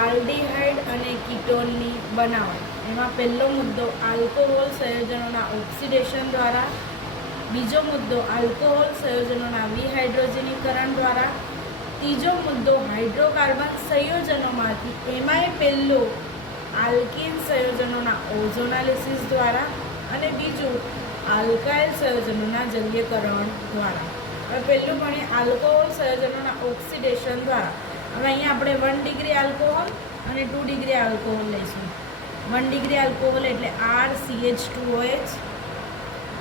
Aldehyde અને કીટોનની બનાવટ. એમાં પહેલો મુદ્દો આલ્કોહોલ સંયોજનોના ઓક્સિડેશન દ્વારા, બીજો મુદ્દો આલ્કોહોલ સંયોજનોના વિહાઇડ્રોજનીકરણ દ્વારા, ત્રીજો મુદ્દો હાઇડ્રોકાર્બન સંયોજનોમાંથી એમાંય પહેલો આલ્કીન સંયોજનોના ઓઝોનાલિસિસ દ્વારા અને બીજું આલ્કાઇલ સંયોજનોના જલીયકરણ દ્વારા. હવે પહેલું ભણીએ આલ્કોહોલ સંયોજનોના ઓક્સિડેશન દ્વારા. હવે અહીંયા આપણે 1 ડિગ્રી આલ્કોહોલ અને 2 ડિગ્રી આલ્કોહોલ લઈશું. 1 ડિગ્રી આલ્કોહોલ એટલે RCH2OH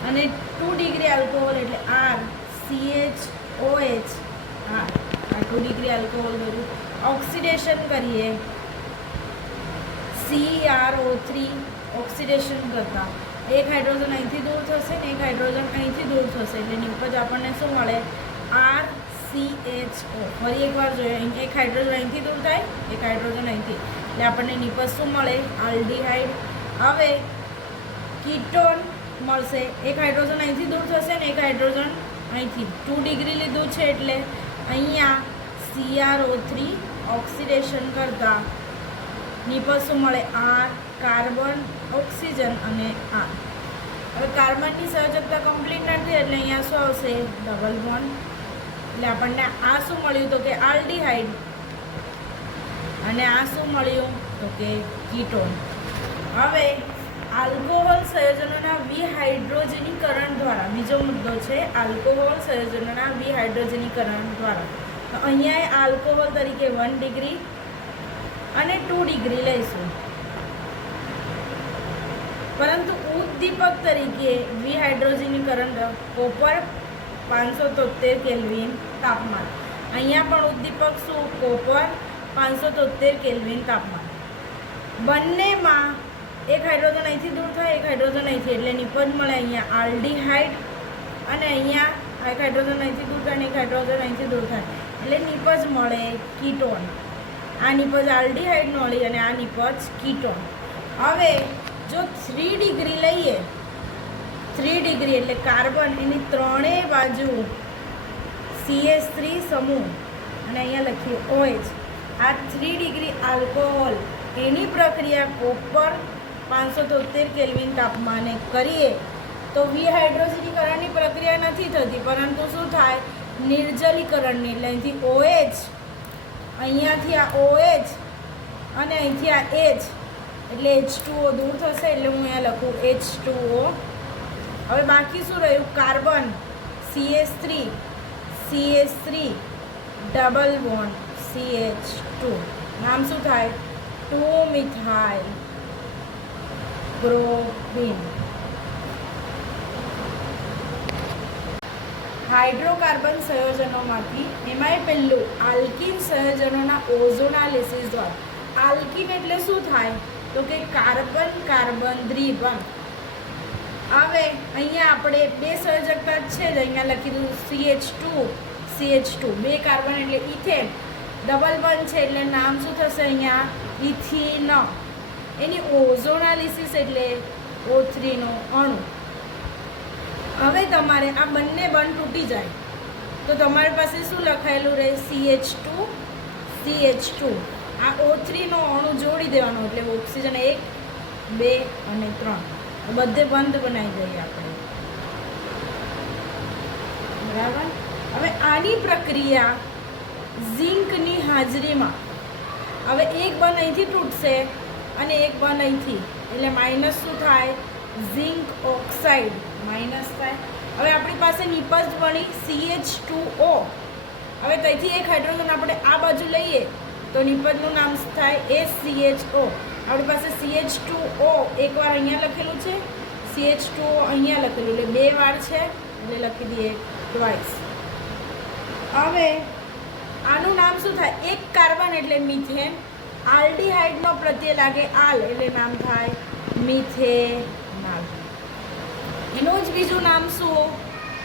અને 2 ડિગ્રી આલ્કોહોલ એટલે RCHOH. આ 2 ડિગ્રી આલ્કોહોલ કર્યું. ઓક્સિડેશન કરીએ CrO3 ઓક્સિડેશન કરતા એક હાઇડ્રોજન અહીંથી દૂર થશે ને એક હાઇડ્રોજન અહીંથી દૂર થશે એટલે નિપજ આપણને શું મળે? RCHO. ફરી એકવાર જોઈએ, એક હાઇડ્રોજન અહીંથી દૂર થાય, એક હાઇડ્રોજન અહીંથી, એટલે આપણને નિપજ શું મળે? આલ્ડીહાઇડ. હવે કીટોન મળશે, એક હાઇડ્રોજન અહીંથી દૂર થશે ને એક હાઇડ્રોજન અહીંથી. 2 ડિગ્રી લીધું છે એટલે અહીંયા CrO3 ઓક્સિડેશન કરતા નિપજ શું મળે? R કાર્બન, ઓક્સિજન અને R. હવે કાર્બનની સંયોજકતા કમ્પ્લીટ નથી એટલે અહીંયા શું આવશે? Double bond. એટલે આપણને આ શું મળ્યું? તો કે આલ્ડીહાઇડ. અને આ શું મળ્યું? તો કે કીટોન. હવે આલ્કોહોલ સંયોજનોના વિહાઇડ્રોજનીકરણ દ્વારા, બીજો મુદ્દો છે આલ્કોહોલ સંયોજનોના વિહાઇડ્રોજનીકરણ દ્વારા. તો અહીંયા આલ્કોહોલ તરીકે 1 ડિગ્રી અને 2 ડિગ્રી લઈશું, પરંતુ ઉદ્દીપક તરીકે વિહાઇડ્રોજનીકરણ કોપર 573 કેલ્વિન તાપમાન. અહીંયા પણ ઉદ્દીપક શું? કોપર 573 કેલ્વિન તાપમાન. બંનેમાં એક હાઇડ્રોજન અહીંથી દૂર થાય, એક હાઇડ્રોજન અહીંથી, એટલે નિપજ મળે અહીંયા આલ્ડીહાઇડ. અને અહીંયા એક હાઇડ્રોજન અહીંથી દૂર થાય ને એક હાઇડ્રોજન અહીંથી દૂર થાય એટલે નિપજ મળે કીટોન. આ નિપજ આલ્ડીહાઇડ મળી અને આ નિપજ કીટોન. હવે જો 3 ડિગ્રી લઈએ, 3 ડિગ્રી એટલે કાર્બન, એની ત્રણેય બાજુ CH3 સમૂહ અને અહીંયા લખીએ OH. આ 3 ડિગ્રી આલ્કોહોલ એની પ્રક્રિયા કોપર 573 કેલ્વિન તાપમાને કરીએ તો વિહાઇડ્રોજનીકરણની પ્રક્રિયા નથી થતી, પરંતુ શું થાય? નિર્જલીકરણની. એટલે અહીંથી OH, અહીંયાથી આ OH અને અહીંથી આ H, એટલે H2O દૂર થશે એટલે હું અહીંયા લખું H2O. હવે બાકી શું રહ્યું? Carbon CH3 double bond CH2. નામ શું થાય? 2-મિથાઇલ પ્રોપીન. હાઇડ્રોકાર્બન સંયોજનોમાંથી એમાંય પહેલું આલ્કીન સંયોજનોના ઓઝોનાલિસિસ દ્વારા. આલ્કીન એટલે શું થાય? તો કે કાર્બન કાર્બન દ્વિબંધ. હવે અહીંયા આપણે બે સંયોજકતા છે જ, અહીંયા લખી દીધું CH2 બે કાર્બન એટલે ઇથેન. ડબલ બંધ છે એટલે નામ શું થશે? અહીંયા ઇથિન. એની ઓઝોનાલિસિસ એટલે O3 નો અણુ. હવે તમારે આ બંને બંધ તૂટી જાય તો તમારી પાસે શું લખાયેલું રહે? CH2. આ O3 નો અણુ જોડી દેવાનો એટલે ઓક્સિજન 1, 2 અને 3 બધે બંધ બનાવી દઈએ આપણે, બરાબર. હવે આની પ્રક્રિયા ઝિંકની હાજરીમાં, હવે એક બંધ અહીંથી તૂટશે અને એક બંધ અહીંથી, એટલે માઇનસ શું થાય? ઝિંક ઓક્સાઇડ માઇનસ થાય. હવે આપણી પાસે નિપજ બની CH2O. હવે ત્યાંથી એક હાઇડ્રોજન આપણે આ બાજુ લઈએ તો નિપજનું નામ થાય SCHO. આપણી પાસે CH2O એકવાર અહીંયા લખેલું છે, CH2O અહીંયા લખેલું, એટલે 2 વાર છે એટલે લખી દઈએ ટ્વાઇસ. હવે આનું નામ શું થાય? એક કાર્બન એટલે મિથેન. આલ્ડીહાઇડનો પ્રત્યય લાગે આલ એટલે નામ થાય મિથેનાલ. એનું જ બીજું નામ શું?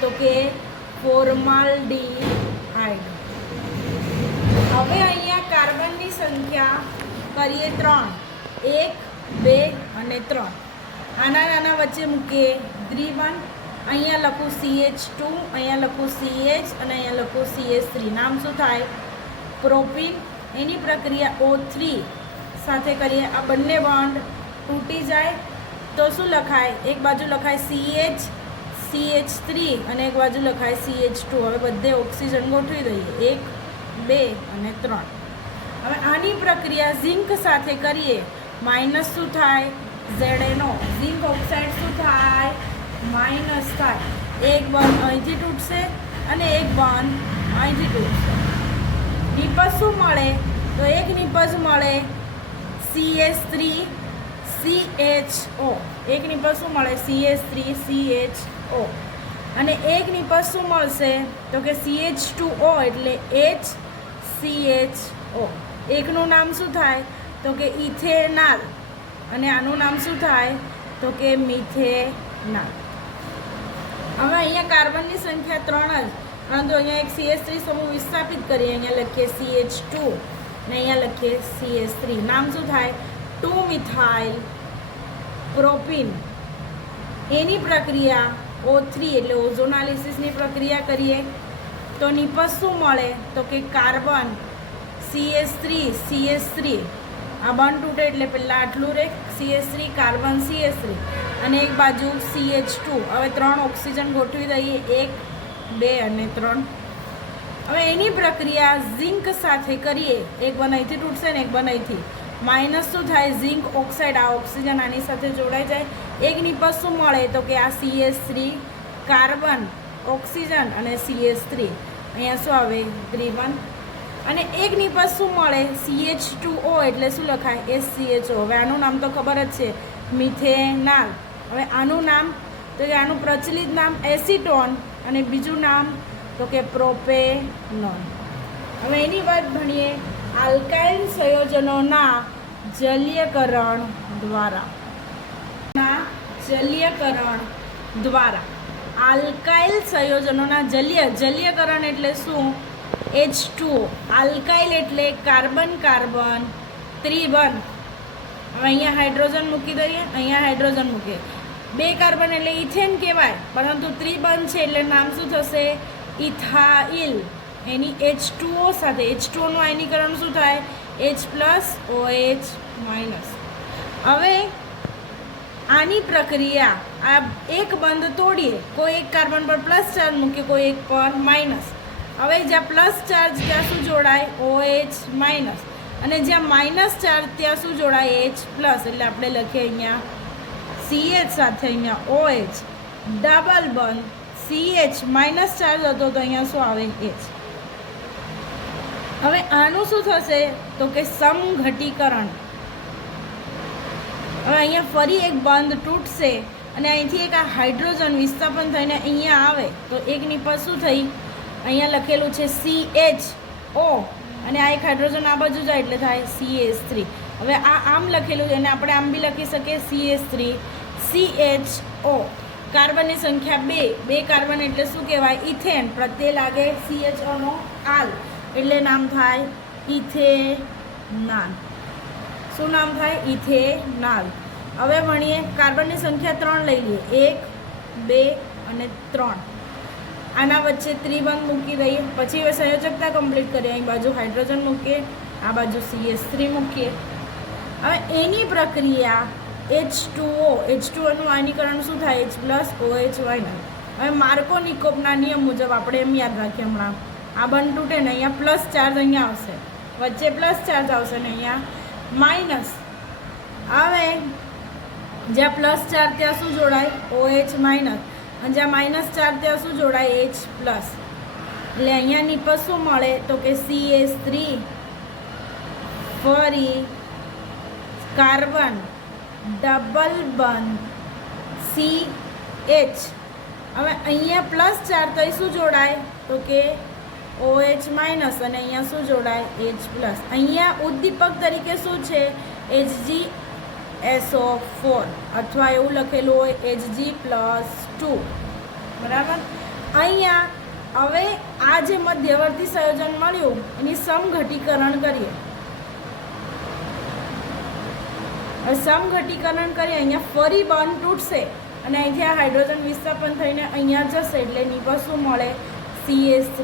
તો કે ફોર્માલ્ડીહાઇડ. હવે અહીંયા કાર્બનની સંખ્યા કરીએ 3, 1, 2 અને 3. આના નાના વચ્ચે મૂકીએ દ્વિબંધ. અહીંયા લખું CH2, અહીંયા લખું CH અને અહીંયા લખું CH3. નામ શું થાય? પ્રોપીન. એની પ્રક્રિયા O3 સાથે કરીએ, આ બંને બોન્ડ તૂટી જાય તો શું લખાય? એક બાજુ લખાય CH3 અને એક બાજુ લખાય CH2. હવે બધે ઓક્સિજન ગોઠવી દઈએ, 1 2 અને 3. હવે આની પ્રક્રિયા ઝિંક સાથે કરીએ, માઇનસ શું થાય? ZNO. ઝિંક ઓક્સાઇડ શું થાય? માઇનસ થાય. એક બોન્ડ અહીંથી તૂટશે અને એક બોન્ડ અહીંથી તૂટશે. નિપજ શું મળે? તો એક નિપજ મળે CH3CHO. એક નિપજ શું મળે? CH3CHO. અને એક નિપજ શું મળશે? તો કે CH2O એટલે HCHO. એકનું નામ શું થાય? તો કે ઇથેનાલ. અને આનું નામ શું થાય? તો કે મિથેનાલ. હવે અહીંયા કાર્બનની સંખ્યા 3 જ, પરંતુ અહીંયા એક CH3 સમૂહ વિસ્થાપિત કરીએ. અહીંયા લખીએ CH2 અને અહીંયા લખીએ CH3. નામ શું થાય? 2-મિથાઇલ પ્રોપીન. એની પ્રક્રિયા O3 એટલે ઓઝોનાલિસિસની પ્રક્રિયા કરીએ તો નિપજ શું મળે? તો કે કાર્બન CH3 આ બોન્ડ તૂટે એટલે પહેલાં આટલું રહે CH3 કાર્બન CH3 અને એક બાજુ CH2. હવે 3 ઓક્સિજન ગોઠવી દઈએ, 1 2 અને 3. હવે એની પ્રક્રિયા ઝિંક સાથે કરીએ, એક બન અહીંથી તૂટશે ને એક બન અહીંથી. માઇનસ શું થાય? Zinc oxide. આ ઓક્સિજન આની સાથે જોડાઈ જાય. એક નિપજ શું મળે? તો કે આ CH3 કાર્બન ઓક્સિજન અને CH3. અહીંયા શું આવે? ત્રિબંધ. અને એક નિપજ શું મળે? CH2O એટલે શું લખાય? HCHO. હવે આનું નામ તો ખબર જ છે, મિથેનાલ. હવે આનું નામ તો કે આનું પ્રચલિત નામ એસિટોન અને બીજું નામ તો કે પ્રોપેનોન. હવે એની વાત ભણીએ આલ્કાઇલ સંયોજનોના જલીયકરણ દ્વારા. આલ્કાઇલ સંયોજનોના જલીયકરણ એટલે શું? H2O. આલ્કાઇલ એટલે કાર્બન કાર્બન ત્રિબંધ. હવે અહીંયા હાઇડ્રોજન મૂકી દઈએ, અહીંયા હાઇડ્રોજન મૂકીએ. 2 કાર્બન એટલે ઇથેન કહેવાય, પરંતુ ત્રિબંધ છે એટલે નામ શું થશે? ઇથાઇલ. એની H2O સાથે H2Oનું આયનીકરણ શું થાય? H+OH-. હવે આની પ્રક્રિયા, આ એક બંધ તોડીએ, કોઈ એક કાર્બન પર પ્લસ ચાર્જ મૂકીએ, કોઈ એક પર માઇનસ. હવે જ્યાં પ્લસ ચાર્જ ત્યાં શું જોડાય? OH-. અને જ્યાં માઇનસ ચાર્જ ત્યાં શું જોડાય? H+. એટલે આપણે લખીએ અહીંયા CH સાથે અહીંયા OH, ડબલ બંધ CH માઇનસ ચાર્જ હતો તો અહીંયા શું આવે? H. હવે આનું શું થશે? તો કે સમઘટીકરણ. હવે અહીંયા ફરી એક બંધ તૂટશે અને અહીંથી એક આ હાઇડ્રોજન વિસ્થાપન થઈને અહીંયા આવે તો એક નિપજ શું થઈ? અહીંયા લખેલું છે CHO અને આ એક હાઇડ્રોજન આ બાજુ જાય એટલે થાય CH3. હવે આ આમ લખેલું છે અને આપણે આમ બી લખી શકીએ CH3CHO. કાર્બનની સંખ્યા 2 કાર્બન એટલે શું કહેવાય? ઇથેન. પ્રત્યે લાગે CHOનો આલ એટલે નામ થાય ઇથેનાલ. શું નામ થાય? ઇથેનાલ. હવે ભણીએ કાર્બનની સંખ્યા 3 લઈ લઈએ, 1 2 અને 3. આના વચ્ચે ત્રિબંધ મૂકી દઈએ. પછી હવે સંયોજકતા કમ્પ્લીટ કરીએ. અહીં બાજુ હાઇડ્રોજન મૂકીએ, આ બાજુ CH3 મૂકીએ. હવે એની પ્રક્રિયા H2Oનું આયનીકરણ શું થાય? H+OH-. હવે માર્કો-નિકોપના નિયમ મુજબ આપણે એમ યાદ રાખીએ, હમણાં આ બંધ તૂટે ને અહીંયા પ્લસ ચાર્જ અહીંયા આવશે, વચ્ચે પ્લસ ચાર્જ આવશે ને અહીંયા માઇનસ. હવે જ્યાં પ્લસ ચાર્જ ત્યાં શું જોડાય? OH-. અને જ્યાં માઇનસ ચાર્જ ત્યાં શું જોડાય? H+. એટલે અહીંયા નિપજ શું મળે? તો કે CH3 ફરી કાર્બન ડબલ બંધ CH. હવે અહીંયા પ્લસ ચાર્જ તો શું જોડાય? તો કે OH- અને અહીંયા શું જોડાય? H+. અહીંયા ઉદ્દીપક તરીકે શું છે? HgSO4 અથવા એવું લખેલું હોય Hg+2. બરાબર. અહીંયા હવે આ જે મધ્યવર્તી સંયોજન મળ્યું એની સમઘટીકરણ કરીએ. સમઘટીકરણ કરીએ, અહીંયા ફરી બંધ તૂટશે અને અહીંથી આ હાઇડ્રોજન વિસ્થાપન થઈને અહીંયા જશે એટલે નિપજ શું મળે? CH3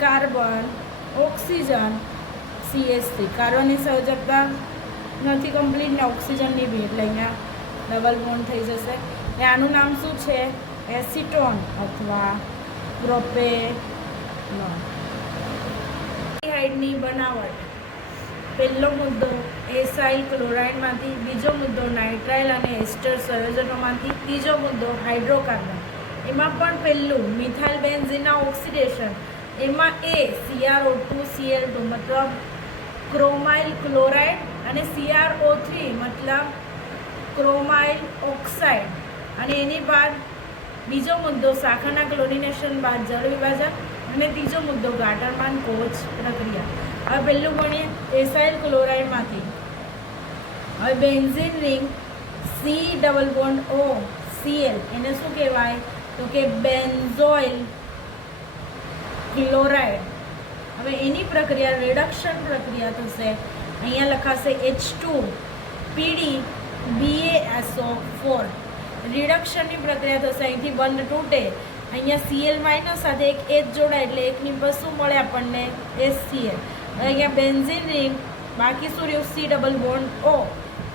carbon oxygen CH3. કાર્બનની સંયોજકતા નથી કમ્પ્લીટ ને ઓક્સિજનની બી, એટલે અહીંયા ડબલ બોન્ડ થઈ જશે. ને આનું નામ શું છે? એસિટોન અથવા પ્રોપેનોન. એલ્ડિહાઇડની બનાવટ. પહેલો મુદ્દો એસાઇલ ક્લોરાઇડમાંથી, બીજો મુદ્દો નાઇટ્રાઇલ અને એસ્ટર સંયોજનોમાંથી, ત્રીજો મુદ્દો હાઇડ્રોકાર્બન. એમાં પણ પહેલું મિથાઇલ બેન્ઝીનના ઓક્સિડેશન, એમાં એ CrO2Cl2 મતલબ ક્રોમાઇલ ક્લોરાઇડ અને CrO3 મતલબ ક્રોમાઇલ ઓક્સાઇડ. અને એની બાદ બીજો મુદ્દો શાખાના ક્લોરિનેશન બાદ જળ વિભાજન અને ત્રીજો મુદ્દો ગાટરમાન કોચ પ્રક્રિયા. હવે પહેલું ભણીએ એસાઇલ ક્લોરાઇડમાંથી. હવે બેન્ઝીન રિંગ C+O Cl એને શું કહેવાય? તો કે બેન્ઝોઇલ ક્લોરાઇડ. હવે એની પ્રક્રિયા રિડક્શન પ્રક્રિયા થશે. અહીંયા લખાશે H2PD BaSO4. રિડક્શનની પ્રક્રિયા થશે. અહીંથી બંધ તૂટે, અહીંયા Cl- સાથે એક H જોડાય એટલે એકની પર શું મળે આપણને? HCl. અહીંયા બેન્ઝીન રિંગ, બાકી શું રહ્યું? C+O.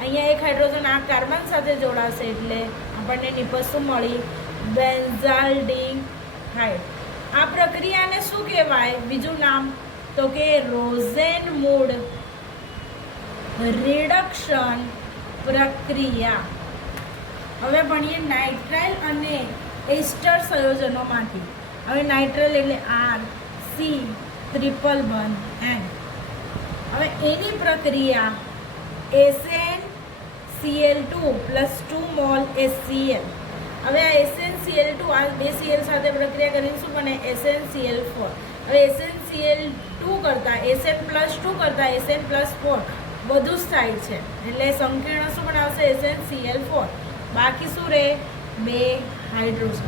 અહીંયા એક હાઇડ્રોજન આ કાર્બન સાથે જોડાશે એટલે આપણને એની પર શું મળી? બેન્ઝાલ્ડીહાઇડ. આ પ્રક્રિયાને શું કહેવાય? બીજું નામ તો કે રોઝેનમૂડ રિડક્શન પ્રક્રિયા. હવે ભણીએ નાઇટ્રાઇલ અને એસ્ટર સંયોજનોમાંથી. હવે નાઇટ્રાઇલ એટલે R(C)+N. હવે એની પ્રક્રિયા SnCl2 + 2 મોલ HCl. હવે આ SnCl2 આ બે Cl સાથે પ્રક્રિયા કરીને શું બને? SnCl4. હવે SnCl2 કરતાં Sn+2 કરતાં Sn+4 બધું જ થાય છે એટલે સંકીર્ણ શું બનાવશે? SnCl4. બાકી શું રહે? બે હાઇડ્રોજન.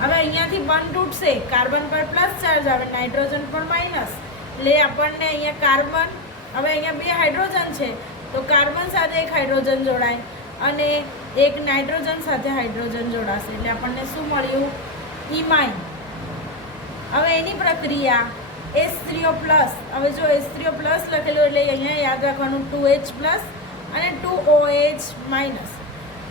હવે અહીંયાથી બંધ તૂટશે, કાર્બન પર પ્લસ ચાર્જ આવે, નાઇટ્રોજન પર માઇનસ, એટલે આપણને અહીંયા કાર્બન, હવે અહીંયા બે હાઇડ્રોજન છે તો કાર્બન સાથે એક હાઇડ્રોજન જોડાય અને એક નાઇટ્રોજન સાથે હાઇડ્રોજન જોડાશે એટલે આપણને શું મળ્યું? ઇમાઇન. હવે એની પ્રક્રિયા H3O+. હવે જો H3O+ લખેલું એટલે અહીંયા યાદ રાખવાનું 2H+ અને 2OH-.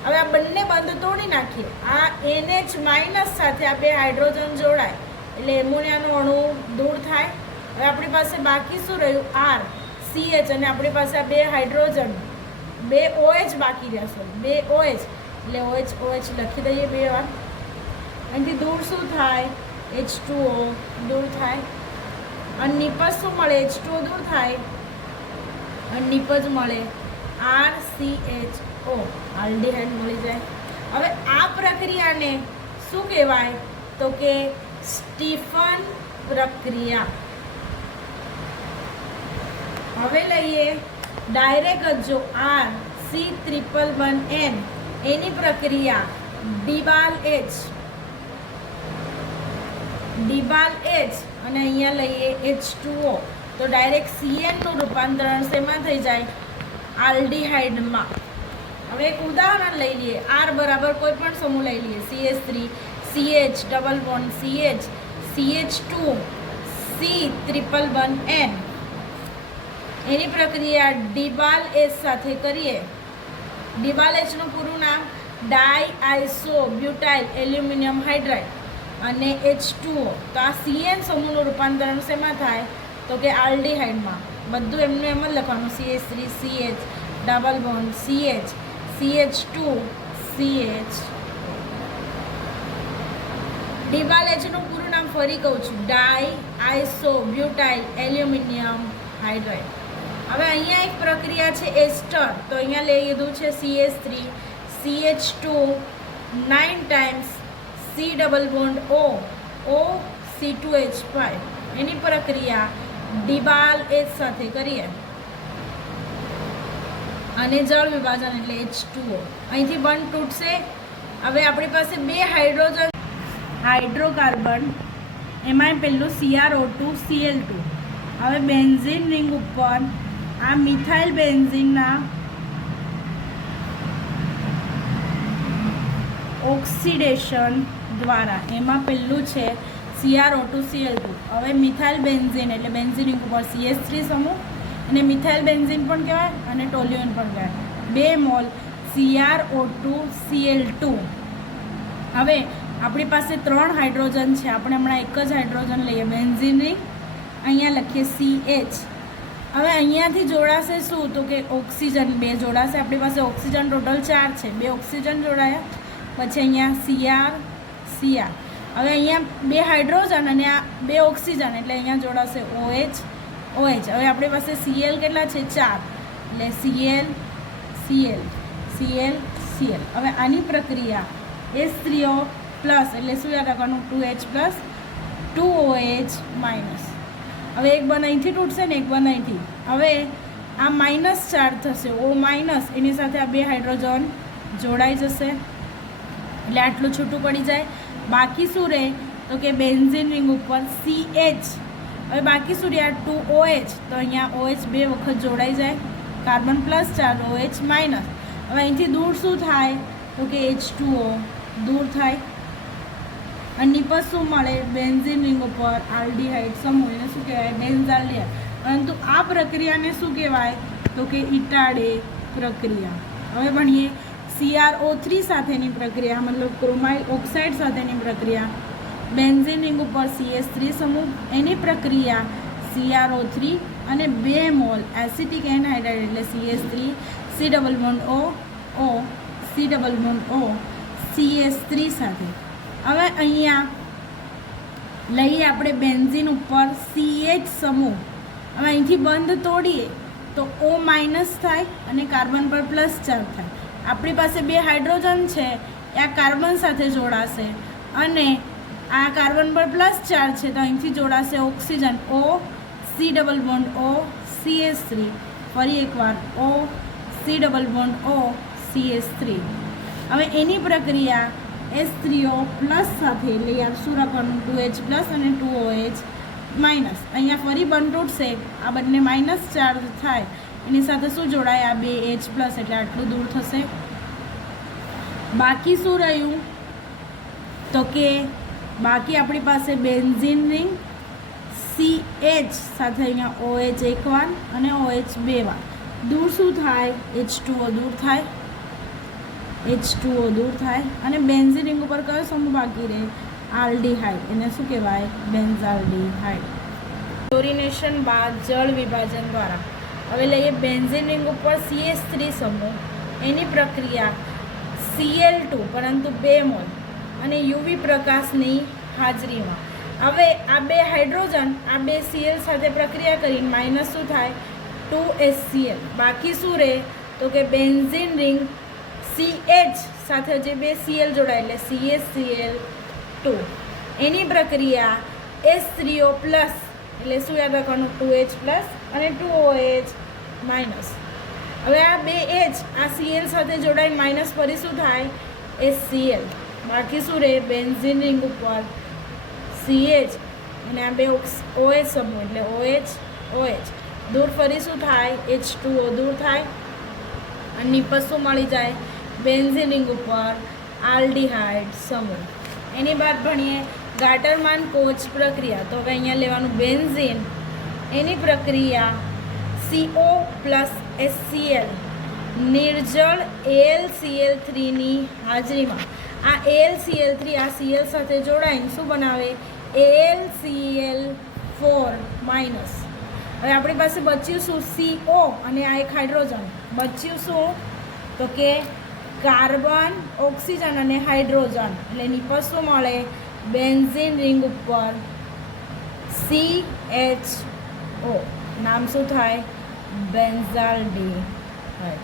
હવે આ બંને બંધ તોડી નાખીએ. આ NH- સાથે આ બે હાઇડ્રોજન જોડાય એટલે એમોનિયાનું અણુ દૂર થાય. હવે આપણી પાસે બાકી શું રહ્યું? RCH અને આપણી પાસે આ બે હાઇડ્રોજન, બે OH બાકી રહેશે, બે OH એટલે OH લખી દઈએ બે વાર. અહીંથી દૂર શું થાય? H2O દૂર થાય અને નિપજ શું મળે? H2O દૂર થાય અને નિપજ મળે RCHO, આલ્ડીહાઇડ મળી જાય. હવે આ પ્રક્રિયાને શું કહેવાય? તો કે સ્ટીફન પ્રક્રિયા. હવે લઈએ ડાયરેક્ટ જો R(C++N) એની પ્રક્રિયા ડીબાલ-H અને અહીંયા લઈએ H2O તો ડાયરેક્ટ Cn નું રૂપાંતરણ શેમાં થઈ જાય? આલ્ડીહાઇડમાં. હવે એક ઉદાહરણ લઈ લઈએ. R બરાબર કોઈ પણ સમૂહ લઈ લઈએ. CH3 CH double bond CH CH2 C++N. એની પ્રક્રિયા ડીબાલ-H સાથે કરીએ. ડીબાલ-Hનું પૂરું નામ ડાયઆઇસોબ્યુટાઇલ એલ્યુમિનિયમ હાઇડ્રાઇડ અને H2O. તો આ Cn સમૂહનું રૂપાંતરણ શેમાં થાય? તો કે આલ્ડીહાઇડમાં. બધું એમનું એમ જ લખવાનું. CH3 CH double bond CH CH2 CH. ડીબાલ-Hનું પૂરું નામ ફરી કહું છું, ડાયઆઇસોબ્યુટાઇલ એલ્યુમિનિયમ હાઇડ્રાઇડ. હવે અહીંયા એક પ્રક્રિયા છે એસ્ટર, તો અહીંયા લઈ લીધું છે CH3 CH2 9 times C++O O C2H5. એની પ્રક્રિયા ડીબાલ-H સાથે કરીએ અને જળ વિભાજન એટલે H2O. અહીંથી બંધ તૂટશે. હવે આપણી પાસે બે હાઇડ્રોકાર્બન, એમાં પહેલું CrO2Cl2. હવે બેન્ઝીન રિંગ ઉપર આ મિથાઇલ બેન્ઝીનના ઓક્સિડેશન દ્વારા, એમાં પહેલું છે CrO2Cl2. હવે મિથાઇલ બેન્ઝીન એટલે બેન્ઝીન રિંગ ઉપર CH3 સમૂહ એને મિથાઇલ બેન્ઝીન પણ કહેવાય અને ટોલ્યુએન પણ કહેવાય. 2 મોલ CrO2Cl2. હવે આપણી પાસે 3 હાઇડ્રોજન છે, આપણે હમણાં એક જ હાઇડ્રોજન લઈએ, બેન્ઝીન રિંગ. અહીંયા લખીએ CH. હવે અહીંયાથી જોડાશે શું? તો કે ઓક્સિજન 2 જોડાશે. આપણી પાસે ઓક્સિજન ટોટલ 4 છે, 2 ઓક્સિજન જોડાયા. પછી અહીંયા Cr. હવે અહીંયા 2 હાઇડ્રોજન અને આ 2 ઓક્સિજન એટલે અહીંયા જોડાશે OH. હવે આપણી પાસે Cl કેટલા છે? 4 એટલે Cl. હવે આની પ્રક્રિયા H3O પ્લસ એટલે શું યાદ રાખવાનું? 2H plus 2OH minus. હવે એક બન અહીંથી તૂટશે ને એક બન અહીંથી. હવે આ માઇનસ ચાર્જ થશે, O માઇનસ, એની સાથે આ 2 હાઇડ્રોજન જોડાઈ જશે એટલે આટલું છૂટું પડી જાય. બાકી શું રહે? તો કે બેન્ઝીન રિંગ ઉપર CH. હવે બાકી શું રહ્યા? 2OH. તો અહીંયા OH 2 વખત જોડાઈ જાય, carbon plus charge, OH minus. હવે અહીંથી દૂર શું થાય? તો કે H2O દૂર થાય. અને નિપજ શું મળે? બેન્ઝીન રિંગ ઉપર આલ્ડીહાઇડ સમૂહ, એને શું કહેવાય? બેન્ઝાલ્ડીહાઇડ. પરંતુ આ પ્રક્રિયાને શું કહેવાય? તો કે ઇટાડે પ્રક્રિયા. હવે ભણીએ CrO3 સાથેની પ્રક્રિયા, મતલબ ક્રોમાઇલ ઓક્સાઇડ સાથેની પ્રક્રિયા. બેન્ઝીન રિંગ ઉપર CH3 સમૂહ, એની પ્રક્રિયા CrO3 અને 2 મોલ એસિટિક એનહાઇડ્રાઇડ એટલે CH3 C double bond O C double bond O CH3 સાથે. હવે અહીંયા લઈએ આપણે બેન્ઝીન ઉપર CH સમૂહ. હવે અહીંથી બંધ તોડીએ તો O માઇનસ થાય અને કાર્બન પર પ્લસ ચાર્જ થાય. આપણી પાસે 2 હાઇડ્રોજન છે, એ આ કાર્બન સાથે જોડાશે અને આ કાર્બન પર પ્લસ ચાર્જ છે તો અહીંથી જોડાશે oxygen O C double bond O CH3. ફરી એકવાર O C double bond O CH3. હવે એની પ્રક્રિયા H3O પ્લસ સાથે એટલે યાર શું રાખવાનું? 2H પ્લસ અને 2OH માઇનસ. અહીંયા ફરી બંધ તૂટશે, આ બંને માઇનસ ચાર્જ થાય, એની સાથે શું જોડાય? આ 2H પ્લસ એટલે આટલું દૂર થશે. બાકી શું રહ્યું? તો કે બાકી આપણી પાસે બેન્ઝીન રિંગ CH સાથે અહીંયા OH એકવાર અને OH 2 વાર. દૂર શું થાય? H2O દૂર થાય. અને બેન્ઝીન રિંગ ઉપર કયો સમૂહ બાકી રહે? આલ્ડીહાઇડ, એને શું કહેવાય? બેન્ઝાલ્ડીહાઇડ. ક્લોરિનેશન બાદ જળ વિભાજન દ્વારા. હવે લઈએ બેન્ઝીન રિંગ ઉપર CH3 સમૂહ, એની પ્રક્રિયા Cl2 પરંતુ 2 મોલ અને UV પ્રકાશની હાજરીમાં. હવે આ 2 હાઇડ્રોજન આ 2 Cl સાથે પ્રક્રિયા કરીને માઇનસ શું થાય? 2HCl. બાકી શું રહે? તો કે બેન્ઝીન રિંગ CH સાથે જે 2 Cl જોડાય એટલે CHCl2. એની પ્રક્રિયા H3O પ્લસ એટલે શું યાદ રાખવાનું? 2H પ્લસ અને 2OH માઇનસ. હવે આ 2H આ Cl સાથે જોડાઈને માઇનસ ફરી શું થાય? HCl. બાકી શું રહે? બેન્ઝીન રિંગ ઉપર CH અને આ 2 OH સમૂહ એટલે OH. દૂર ફરી શું થાય? H2O દૂર થાય અને નિપજ શું મળી જાય? બેન્ઝીન રિંગ ઉપર આલ્ડીહાઇડ સમૂહ. એની બાદ ભણીએ ગાટરમાન કોચ પ્રક્રિયા. તો હવે અહીંયા લેવાનું બેન્ઝીન, એની પ્રક્રિયા CO પ્લસ HCl નિર્જળ AlCl3ની હાજરીમાં. આ AlCl3 આ Cl સાથે જોડાઈને શું બનાવે? AlCl4 minus. હવે આપણી પાસે બચ્યું શું? CO અને આ એક હાઇડ્રોજન. બચ્યું શું? તો કે કાર્બન, ઓક્સિજન અને હાઇડ્રોજન. એટલે નિપજ શું મળે? બેન્ઝીન રિંગ ઉપર CHO. નામ શું થાય? બેન્ઝાલ્ડીહાઇડ.